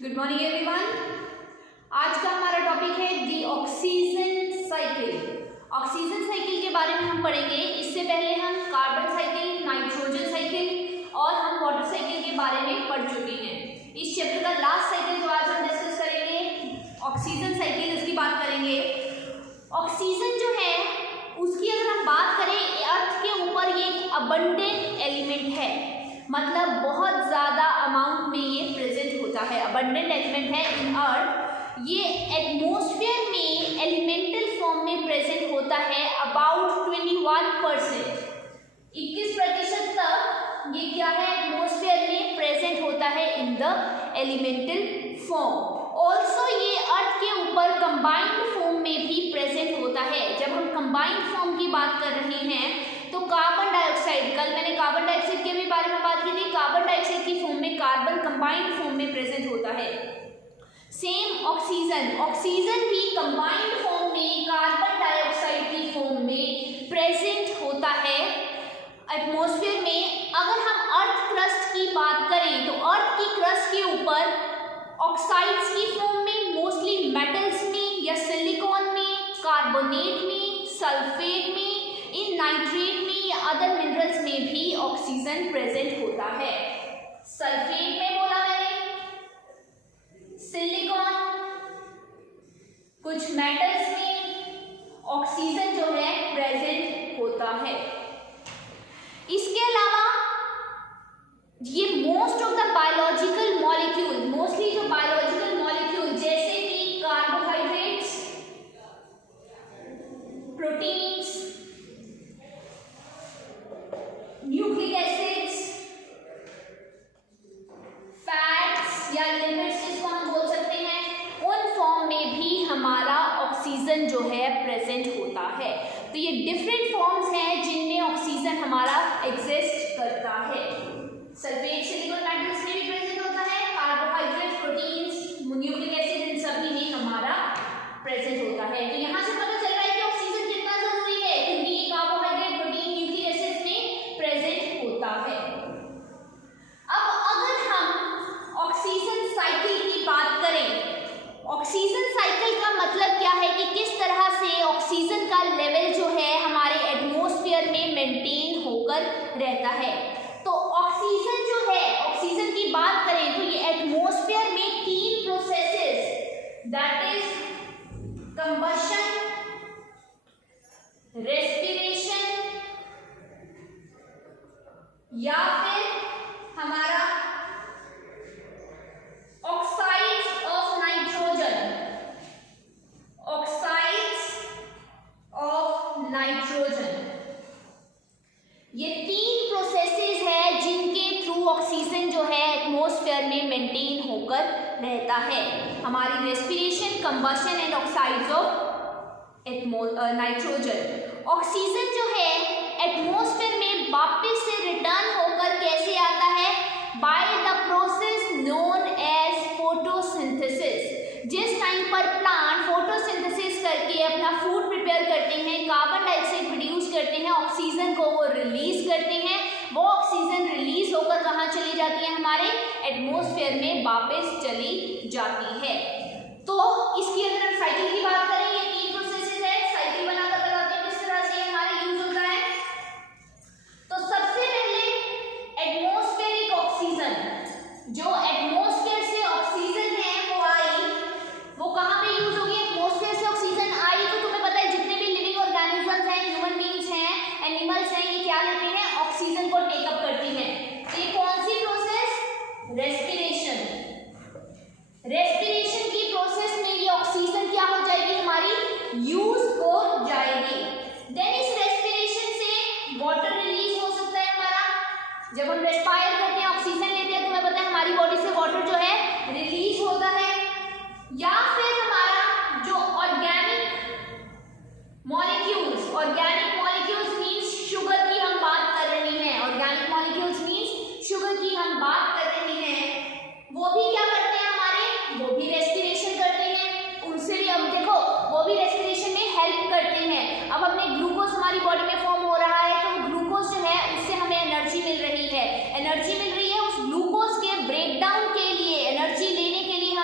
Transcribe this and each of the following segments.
Good morning everyone. आज का हमारा टॉपिक है दी ऑक्सीजन साइकिल। ऑक्सीजन साइकिल के बारे में हम पढ़ेंगे। इससे पहले हम कार्बन साइकिल, नाइट्रोजन साइकिल और हम वाटर साइकिल के बारे में पढ़ चुके हैं। इस चैप्टर का लास्ट साइकिल जो आज हम डिस्कस करेंगे ऑक्सीजन साइकिल, उसकी बात करेंगे। ऑक्सीजन जो है उसकी अगर हम बात करें, अर्थ के ऊपर ये एक अबंडेंट एलिमेंट है, मतलब बहुत ज़्यादा अमाउंट में ये प्रेजेंट होता है। अबंडेंट एलिमेंट है इन अर्थ। ये एटमॉस्फेयर में एलिमेंटल फॉर्म में प्रेजेंट होता है अबाउट 21%। 21% तक ये क्या है, एटमॉस्फेयर में प्रेजेंट होता है in the elemental form. Also ये अर्थ के ऊपर कंबाइंड फॉर्म में भी प्रेजेंट होता है। जब हम कंबाइंड फॉर्म की बात कर रहे हैं तो कार्बन डाइऑक्साइड, कल मैंने कार्बन डाइऑक्साइड के भी बारे में बात की थी। कार्बन डाइऑक्साइड की फॉर्म में कार्बन कंबाइंड फॉर्म में प्रेजेंट होता है। सेम ऑक्सीजन, ऑक्सीजन भी कंबाइंड फॉर्म में कार्बन डाइऑक्साइड की फॉर्म में प्रेजेंट होता है एटमॉस्फेयर में। अगर हम अर्थ क्रस्ट की बात करें तो अर्थ की क्रस्ट के ऊपर ऑक्साइड्स की फॉर्म में, मोस्टली मेटल्स में या सिलिकॉन में, कार्बोनेट में, सल्फेट में, इन नाइट्रेट में या अदर मिनरल्स में भी ऑक्सीजन प्रेजेंट होता है। सल्फेट में बोला मैंने, सिलिकॉन, कुछ मेटल्स में ऑक्सीजन जो है प्रेजेंट होता है। इसके अलावा ये most of the biological molecule, mostly जो बायोलॉजिकल मॉलिक्यूल जैसे कि carbohydrates, proteins, nucleic acids, fats या लिपिड्स जिसको हम बोल सकते हैं, उन फॉर्म में भी हमारा ऑक्सीजन जो है प्रेजेंट होता है। तो ये डिफरेंट फॉर्म्स हैं जिनमें ऑक्सीजन हमारा एग्जिस्ट करता है। सल्फेट, सिलिकॉन, मेटल्स में भी प्रेजेंट होता है, कार्बोहाइड्रेट, प्रोटीन्स, न्यूक्लिक एसिड, इन सभी में हमारा प्रेजेंट होता है। तो यहाँ से पता चल रहा है कि ऑक्सीजन कितना जरूरी है, क्योंकि ये कार्बोहाइड्रेट, प्रोटीन, न्यूक्लिक एसिड में प्रेजेंट होता है। अब अगर हम ऑक्सीजन साइकिल की बात करें, ऑक्सीजन साइकिल का मतलब क्या है कि किस तरह से ऑक्सीजन का लेवल जो है हमारे एटमॉस्फेयर में मेंटेन होकर रहता है। तो ऑक्सीजन जो है, ऑक्सीजन की बात करें तो ये एटमॉस्फेयर में 3 processes, that is combustion, respiration या फिर हमारा oxides of nitrogen, oxides of nitrogen, ये 3 प्रोसेसेस है जिनके थ्रू ऑक्सीजन जो है एटमॉस्फेयर में मेंटेन होकर रहता है। हमारी respiration, combustion and oxides of nitrogen. Oxygen जो है एटमॉस्फेयर में वापस से रिटर्न होकर कैसे आता है, by the process known as photosynthesis. जिस टाइम पर प्लांट फोटोसिंथेसिस करके अपना फूड प्रिपेयर करते हैं, कार्बन डाइऑक्साइड प्रोड्यूस करते हैं, ऑक्सीजन को वो रिलीज करते हैं, वो ऑक्सीजन रिलीज होकर कहाँ चली जाती है, हमारे एटमॉस्फेयर में वापस चली जाती है। तो इसकी अगर हम साइकिल की बात करें, ये 3 प्रोसेसेस है, साइकिल बनाकर बताते हैं किस तरह से हमारा यूज होता है। तो सबसे पहले एटमॉस्फेरिक ऑक्सीजन, जो एटमॉस्फेयर से ऑक्सीजन है वो आई, वो कहाँ पे यूज होगी, एटमॉस्फेयर से ऑक्सीजन आई तो तुम्हें पता है जितने भी लिविंग ऑर्गेनिजम्स हैं, ह्यूमन बीइंग्स हैं, एनिमल्स हैं, ये क्या लेते हैं, ऑक्सीजन को टेकअप करती हैं। तो ये कौन सी प्रोसेस, रेस्पिरेशन। रेस्पिरेशन की प्रोसेस में ये ऑक्सीजन क्या हो जाएगी, हमारी यूज हो जाएगी। देन इस रेस्पिरेशन से वाटर रिलीज हो सकता है हमारा। जब हम रेस्पायर करते हैं, ऑक्सीजन लेते हैं, तुम्हें पता है हमारी बॉडी से वाटर जो है रिलीज होता है। या फिर हमारा जो organic molecules, organic molecules means sugar की हम बात कर रही हैं, ऑर्गेनिक मॉलिक्यूल्स मींस शुगर की हम बात कर रही हैं, वो भी क्या करते हैं हमारे, वो भी रेस्पिरेशन करते हैं। उनसे भी हम देखो वो भी रेस्पिरेशन में हेल्प करते हैं। अब हमने ग्लूकोज हमारी बॉडी में फॉर्म हो रहा है, तो ग्लूकोज जो है उससे हमें एनर्जी मिल रही है, एनर्जी मिल रही है। उस ग्लूकोज के ब्रेकडाउन के लिए, एनर्जी लेने के लिए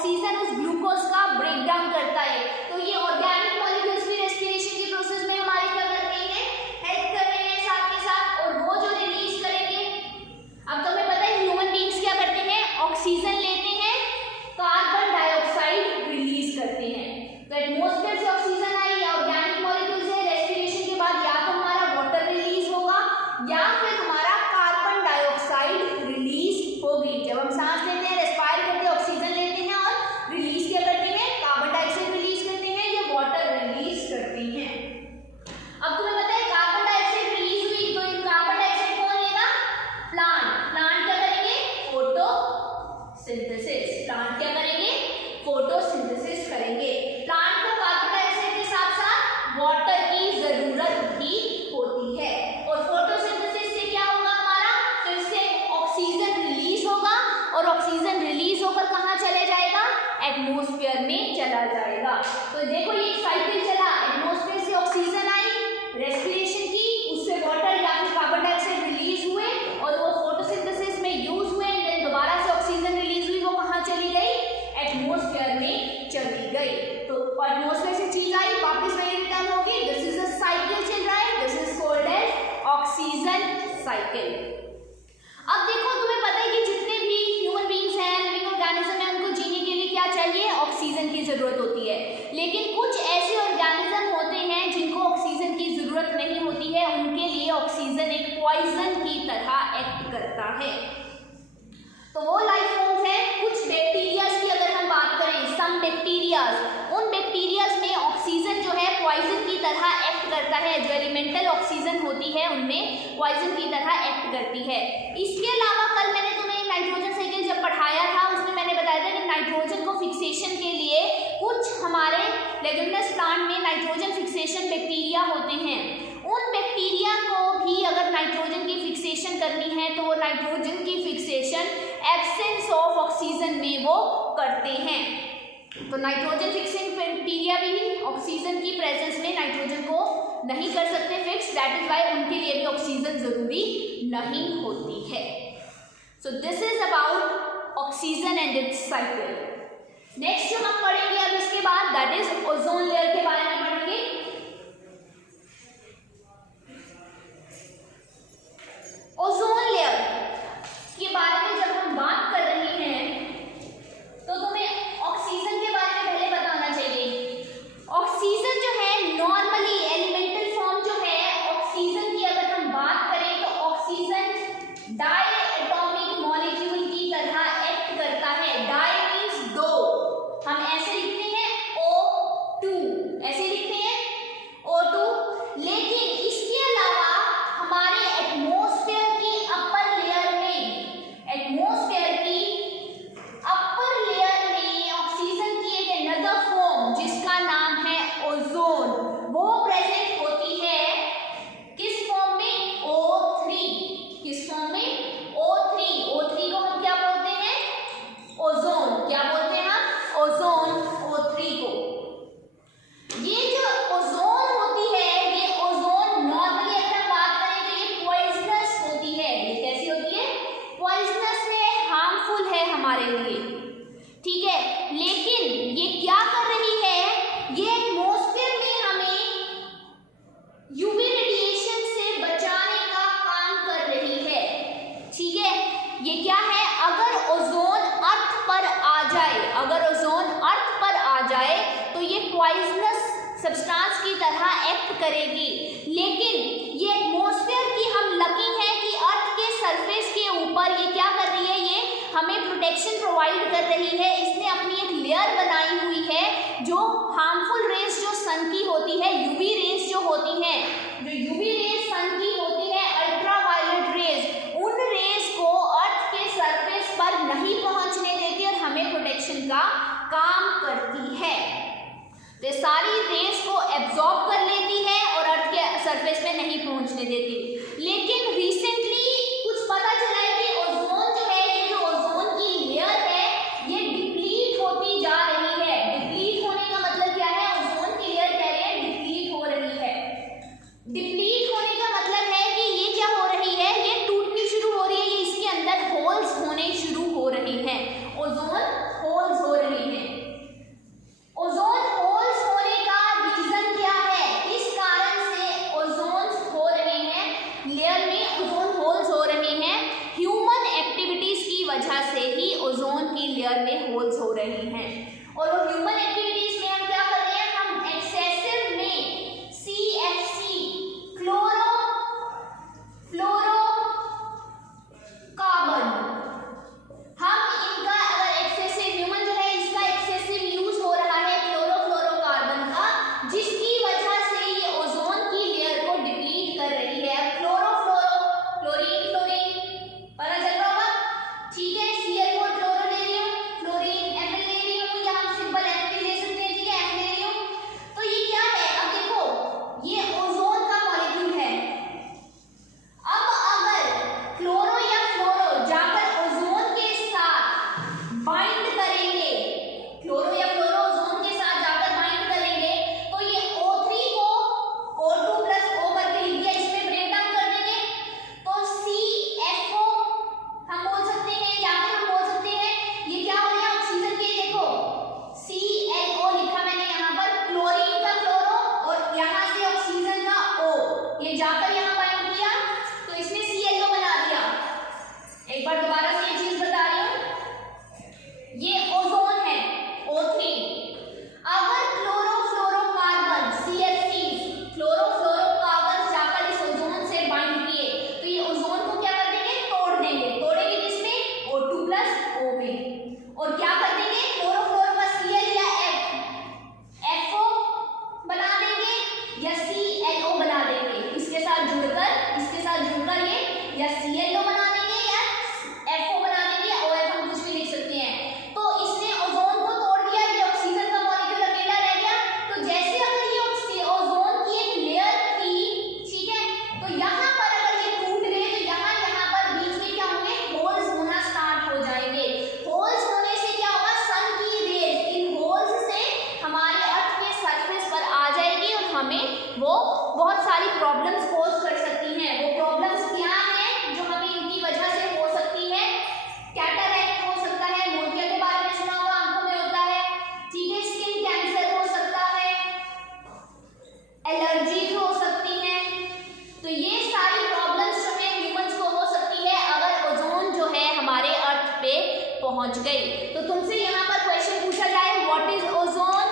ऑक्सीजन उस ग्लूकोज का ब्रेक डाउन करता है। तो ये ऑर्गेनिक मॉलिक्यूल्स भी रेस्पिरेशन के प्रोसेस में हमारे क्या कर रहे हैं, हेल्प कर रहे हैं साथ के साथ, और वो जो रिलीज करेंगे। अब तुम्हें पता है ह्यूमन बीइंग्स क्या करते हैं, ऑक्सीजन लेते हैं, कार्बन डाइऑक्साइड रिलीज करते हैं। तो एटमॉस्फेयर से ऑक्सीजन आई या ऑर्गेनिक मॉलिक्यूल से रेस्पिरेशन के बाद या तो हमारा वाटर रिलीज होगा या फिर हमारा कार्बन डाइऑक्साइड रिलीज होगी। जब हम सांस लेते हैं, रेस्पायर करते हैं, ऑक्सीजन लेते हैं और रिलीज क्या करते हैं, कार्बन डाइऑक्साइड रिलीज करते हैं या वाटर रिलीज करते हैं। अब तुम्हें पता है कार्बन डाइऑक्साइड रिलीज हुई तो कार्बन डाइऑक्साइड कौन लेगा, प्लांट क्या करेंगे, फोटोसिंथेसिस। प्लांट क्या करेंगे, फोटोसिंथेसिस करेंगे। प्लांट को कार्बन डाइऑक्साइड के साथ साथ वाटर की जरूरत भी होती है, और फोटोसिंथेसिस से क्या होगा, हमारा फिर से ऑक्सीजन रिलीज होगा, और ऑक्सीजन रिलीज होकर कहाँ चले जाएगा, एटमॉस्फेयर में चला जाएगा। तो देखो ये साइकिल चला, एटमॉस्फेयर से ऑक्सीजन आई, रेस्पिरेशन की, उससे वाटर या फिर कार्बन डाइऑक्साइड रिलीज हुए और वो फोटोसिंथेसिस में यूज हुए, देन दोबारा से ऑक्सीजन रिलीज हुई, वो कहाँ चली गई, एटमॉस्फेयर में चली गई। तो एटमॉस्फेयर से चीज आई, वापस वही रिटर्न होगी। दिस इज अ साइकिल चल रहा है, this is called as oxygen cycle. अब देखो तुम्हें पता है कि जितने भी ह्यूमन बीइंग्स हैं, लिविंग ऑर्गेनिज्म है, उनको जीने के लिए क्या चाहिए, ऑक्सीजन की जरूरत होती है। लेकिन कुछ ऐसे ऑर्गेनिज्म होते हैं जिनको ऑक्सीजन की जरूरत नहीं होती है, उनके लिए ऑक्सीजन एक पॉइजन की तरह एक्ट करता है। तो वो लाइफ फॉर्म्स हैं, कुछ बैक्टीरियाज की अगर हम बात करें, सम बैक्टीरियाज, उन बैक्टीरियाज में ऑक्सीजन जो है पॉइजन की तरह एक्ट करता है, जो एलिमेंटल ऑक्सीजन होती है उनमें पॉइजन की तरह एक्ट करती है। इसके अलावा कल मैंने तुम्हें नाइट्रोजन साइकिल जब पढ़ाया था, उसमें मैंने बताया था कि नाइट्रोजन को फिक्सेशन के लिए कुछ हमारे लेगुमिनस प्लांट में नाइट्रोजन फिक्सेशन बैक्टीरिया होते हैं। उन बैक्टीरिया को भी अगर नाइट्रोजन की फिक्सेशन करनी है तो वो नाइट्रोजन की फिक्सेशन एब्सेंस ऑफ ऑक्सीजन में वो करते हैं। तो नाइट्रोजन फिक्सिंग बैक्टीरिया भी ऑक्सीजन की प्रेजेंस में नाइट्रोजन को नहीं कर सकते फिक्स, दैट इज व्हाई उनके लिए भी ऑक्सीजन जरूरी नहीं होती है। So this is about oxygen and it's cycle. Next जो हम पढ़ेंगे अब इसके बाद, दैट इज ओजोन लेयर के बारे में पढ़ेंगे। ओजोन लेयर के बारे में जब हम बात कर रहे हैं तो तुम्हें ऑक्सीजन के बारे में पहले पता होना चाहिए। ऑक्सीजन जो है नॉर्मली एलिमेंटल फॉर्म जो है ऑक्सीजन की अगर हम बात करें तो ऑक्सीजन डायएटॉमिक मॉलिक्यूल की तरह एक्ट करता है। डाई मींस दो, हम ऐसे लिखते हैं O2, ऐसे लिखते हैं O2। लेकिन इसके अलावा हमारे एटमॉस्फेयर की अपर लेयर में, एटमॉस्फेयर की अपर लेयर में ऑक्सीजन की एक अनदर फॉर्म जिसका नाम है ओजोन, वो प्रेजेंट होती है किस फॉर्म में, O3। किस फॉर्म में, O3। O3 को हम क्या बोलते हैं, ओजोन। क्या बोलते हैं हम, ओजोन, O3 को। ये जो ओजोन होती है, ये ओजोन नॉर्मली अगर हम बात करें तो ये पॉइजनस होती है। ये कैसी होती है, पॉइजनस है, हार्मफुल है हमारे लिए, ठीक है। लेकिन ये क्या कर रही है, ये एटमॉस्फेयर में हमें यूवी रेडिएशन से बचाने का काम कर रही है, ठीक है। ये क्या है, अगर ओजोन अर्थ पर आ जाए, अगर ओजोन अर्थ पर आ जाए तो ये पॉइजनस सब्सटेंस की तरह एक्ट करेगी। लेकिन ये एटमॉस्फेयर की हम लकी हैं कि अर्थ के सरफेस के ऊपर ये क्या कर रही है, ये हमें प्रोटेक्शन प्रोवाइड कर रही है। इसने अपनी एक लेयर बनाई हुई है जो हार्मफुल रेस जो सन की होती है, यूवी रेस जो होती है, जो यूवी रेस सन की होती है, अल्ट्रावायलेट रेस, उन रेस को अर्थ के सरफेस पर नहीं पहुंचने देती और हमें प्रोटेक्शन का काम करती है। तो सारी रेस को एब्जॉर्ब कर लेती है और अर्थ के सरफेस पे नहीं पहुंचने देती। लेकिन रिसेंटली कुछ पता चला है कि ओजोन जो है, ये जो ओजोन की लेयर है, ये डिप्लीट होती जा रही है। डिप्लीट होने का मतलब क्या है, ओजोन की लेयर कह रहे हैं डिप्लीट हो रही है। डिप्लीट होने का मतलब है कि ये क्या हो रही है, ये टूटनी शुरू हो रही है, ये इसके अंदर होल्स होने शुरू हो रही हैं, ओजोन होल्स हो रही हैं। पहुंच गई। तो तुमसे यहाँ पर क्वेश्चन पूछा जाए व्हाट इज ओजोन,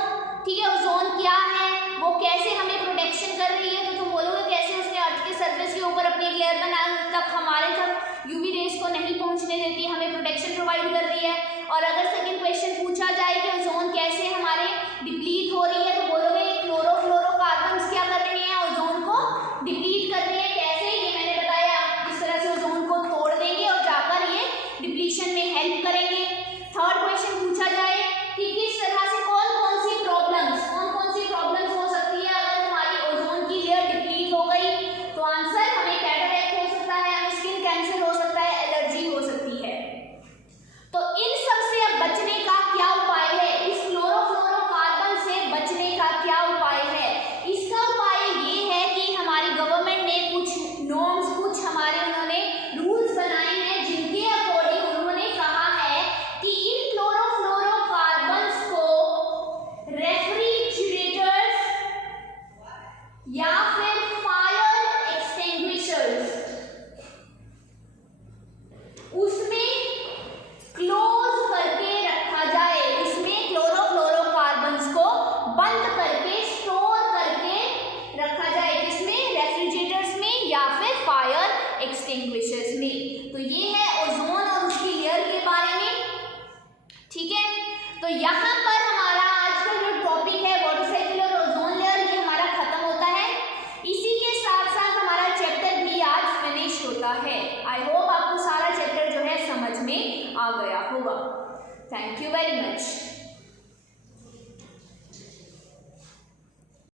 ठीक है, ओजोन क्या है, वो कैसे हमें प्रोटेक्शन कर रही है, तो तुम बोलोगे कैसे उसने अर्थ के सरफेस के ऊपर अपनी लेयर बना तक हमारे तक यूवी रेज को नहीं पहुंचने देती, हमें प्रोटेक्शन प्रोवाइड कर रही है। और अगर सेकंड क्वेश्चन पूछा जाए कि ओजोन कैसे हमारे डिप्लीट हो रही है, तो बोलोगे क्लोरोफ्लोरोकार्बन्स क्या कर रही हैं, ओजोन को डिप्लीट कर रही है। कैसे, ये मैंने बताया, इस तरह से ओजोन को तोड़ देंगे और जाकर ये डिप्लीशन में हेल्प करेंगे। थर्ड क्वेश्चन पूछा जाए कि किस तरह से कौन कौन सी प्रॉब्लम्स हो सकती है अगर हमारी ओजोन की लेयर डिप्लीट हो गई, तो आंसर हमें कैटरैक्ट हो सकता है, हमें स्किन कैंसर हो सकता है, एलर्जी हो सकती है। तो इन सब से अब बचने का क्या उपाय है, इस क्लोरोफ्लोरोकार्बन से बचने का क्या उपाय है? इसका उपाय ये है कि हमारी गवर्नमेंट ने कुछ नॉर्म्स, कुछ हमारे उन्होंने रूल्स बनाए हैं जिनके अकॉर्डिंग उन्होंने कहा है कि इन क्लोरोफ्लोरोकार्बन्स को रेफ्रिजरेटर्स या फिर फायर एक्सटिंग्विशर्स उसमें क्लोज करके रखा जाए, इसमें क्लोरोफ्लोरोकार्बन्स को बंद करके स्टोर करके रखा जाए, इसमें रेफ्रिजरेटर्स में या फिर फायर एक्सटिंग्विशर्स में। तो ये है ओजोन और उसकी लेयर के बारे में, ठीक है। तो यहाँ पर हमारा आज का जो टॉपिक है वाटर साइकिल और ओजोन लेयर, ये हमारा खत्म होता है। इसी के साथ साथ हमारा चैप्टर भी आज फिनिश होता है। आई होप आपको सारा चैप्टर जो है समझ में आ गया होगा। Thank you very much.